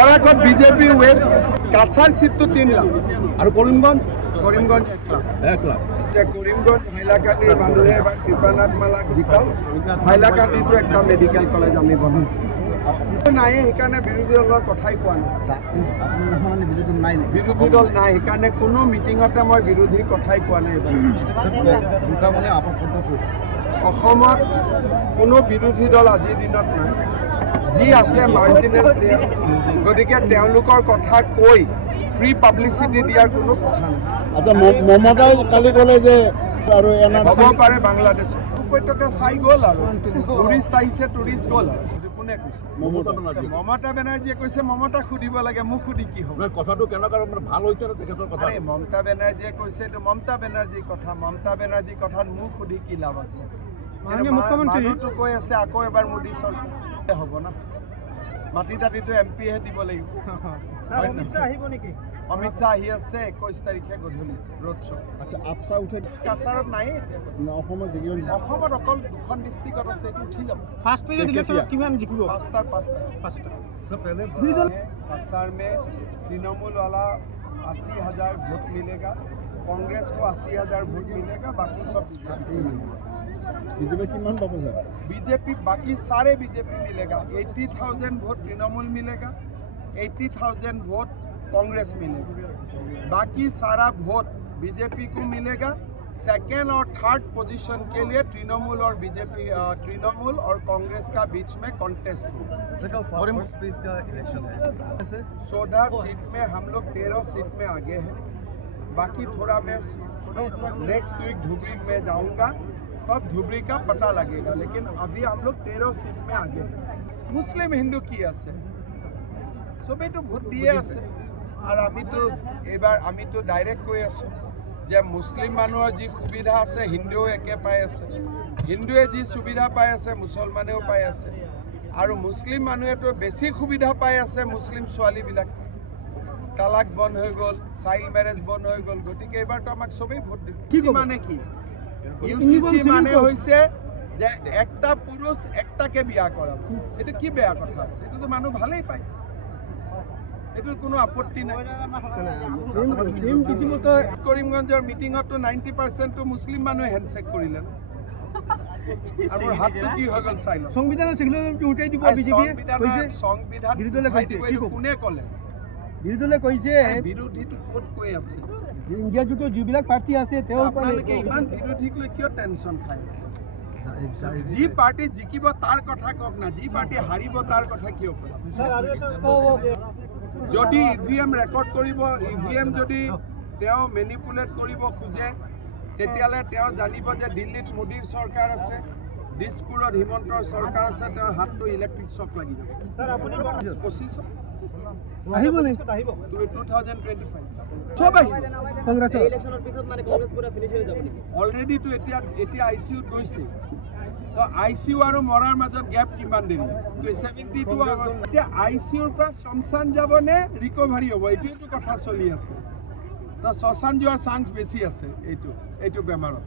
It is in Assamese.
বৰাকত বিজেপি ওয়েব কাছাৰ সিটটো 3 লাখ আৰু কৰিমগঞ্জ 1 লাখ যে কৰিমগঞ্জ হাইলাকান্দিৰ মানুহে বা কৃপানাথ মালাক জিকাল হাইলাকান্দিটো একটা মেডিকেল কলেজ আমি বনাম নাই সেইকাৰণে বিৰোধী দলৰ কথাই কোৱা নাই বিৰোধী দল নাই সেইকাৰণে কোনো মিটিঙতে মই বিৰোধীৰ কথাই কোৱা নাই অসমত কোনো বিৰোধী দল আজিৰ দিনত নাই যি আছে মাৰ্জিনেল গতিকে তেওঁলোকৰ কথা কৈ ফ্ৰী পাব্লিচিটি দিয়াৰ কোনো কথা নাই আচ্ছা মমতাই কালি ক'লে যে আৰু হ'ব পাৰে বাংলাদেশ উপত্যকা চাই গ'ল আৰু টুৰিষ্ট আহিছে টুৰিষ্ট গ'ল আৰু কোনে কৈছে মমতা বেনাৰ্জীয়ে কৈছে মমতাক সুধিব লাগে মোক সুধি কি হ'ব কথাটো কেনেকুৱা ভাল হৈছে তেখেতৰ কথা মমতা বেনাৰ্জীয়ে কৈছে এইটো মমতা বেনাৰ্জীৰ কথা মমতা বেনাৰ্জীৰ কথাত মোক সুধি কি লাভ আছে মুখ্যমন্ত্ৰীটো কৈ আছে আকৌ এবাৰ মোদী চৰকাৰ হ'ব না মাটি দাঁতিটো এমপিহে দিব লাগিব অমিত শ্বাহ আহি আছে 21 তাৰিখে গধূলি ৰোড শ্ব' আচ্ছা আপচা উঠে কাছাৰত নাই অসমত অকল দুখন ডিষ্ট্ৰিক্টত আছে এইটো উঠি যাব ফাৰ্ষ্ট পেজত ইলেকশ্যনত কিমান জিকিব पाँचटा कासार में तृणमूल वाला 80,000 वोट मिलेगा कांग्रेस को 80,000 वोट मिलेगा बाकी सब बीजेपी किमान पाबो सर बीजेपी बाकी सारे बीजेपी मिलेगा 80,000 वोट तृणमूल मिलेगा 80,000 वोट कांग्रेस मिलेगा बाकी सारा वोट बीजेपी को मिलेगा सेकेंड और थर्ड पोजीशन के लिए तृणमूल और बीजेपी तृणमूल और कांग्रेस का बीच में कॉन्टेस्ट होगा 14 सीट में हम लोग 13 सीट में आगे हैं बाकी थोड़ा मैं नेक्स्ट वीक धुबरी में जाऊंगा तब धुबरी का पता लगेगा लेकिन अभी हम लोग 13 सीट में आगे हैं मुस्लिम हिंदू की আছে সবে তো ভোট দিয়ে আছে আর আমি তো এবার আমি তো ডাইরেক্ট কৈ আছো যে মুসলিম মানুহৰ যি সুবিধা আছে হিন্দুও একে পাই আছে হিন্দুৱে যি সুবিধা পাই আছে মুছলমানেও পাই আছে আৰু মুসলিম মানুহেতো বেছি সুবিধা পাই আছে মুসলিম ছোৱালীবিলাক তালাক বন্ধ হৈ গ'ল চাইল্ড মেৰেজ বন্ধ হৈ গ'ল গতিকে এবাৰতো আমাক সবেই ভোট দিব মানে কি ইউসিসি মানে হৈছে যে একটা পুৰুষ একটাকে বিয়া কৰা এটা কি বেয়া কথা আছে এটো তো মানুহ ভালেই পায় এটো কোনো আপত্তি নাই কৰিমগঞ্জৰ মিটিঙতো 90% তো মুসলিম মানুহে হ্যান্ডশেক কৰিলে আৰু হাতটো কি হৈ গ'ল চাই লওক সংবিধানৰ সিগনেচাৰটো উঠাই দিব বিজেপিয়ে কৈছে সংবিধান বিৰোধীলে কৈছে কোনে ক'লে বিৰোধীলে কৈছে বিৰোধীটো ক'ত কৈ আছে ইণ্ডিয়া জুটো যিবিলাক পাৰ্টি আছে তেওঁ আপোনালোকে ইমান বিৰোধীক লৈ কিয় টেনশ্যন খাই আছে যি পাৰ্টি জিকিব তাৰ কথা কওক না যি পাৰ্টি হাৰিব তাৰ কথা কিয় কয় যদি ইভিএম ৰেকৰ্ড কৰিব ইভিএম যদি তেওঁ মেনিপুলেট কৰিব খোজে তেতিয়ালে তেওঁ জানিব যে দিল্লীত মোদীৰ চৰকাৰ আছে দিছপুৰত হিমন্তৰ চৰকাৰ আছে তেওঁৰ হাতটো ইলেক্ট্ৰিক শ্বক লাগি যাব স্যাৰ আপুনি 25 আহিব নে 2025 সব আহিব কংগ্ৰেছৰ ইলেকশ্যনৰ পিছত মানে কংগ্ৰেছ পুৰা ফিনিশ হৈ যাব নেকি অলৰেডি তো এতিয়া আইসিইউত গৈছে তো আইসিইউ আৰু মৰাৰ মাজত গ্যাপ কিমান দেৰি তো 72 আগষ্ট এতিয়া আইসিইউৰ পৰা শমশান যাবনে ৰিকভাৰী হ'ব এইটো কথা চলি আছে তো শমশান যোৱাৰ চান্স বেছি আছে এইটো বেমাৰত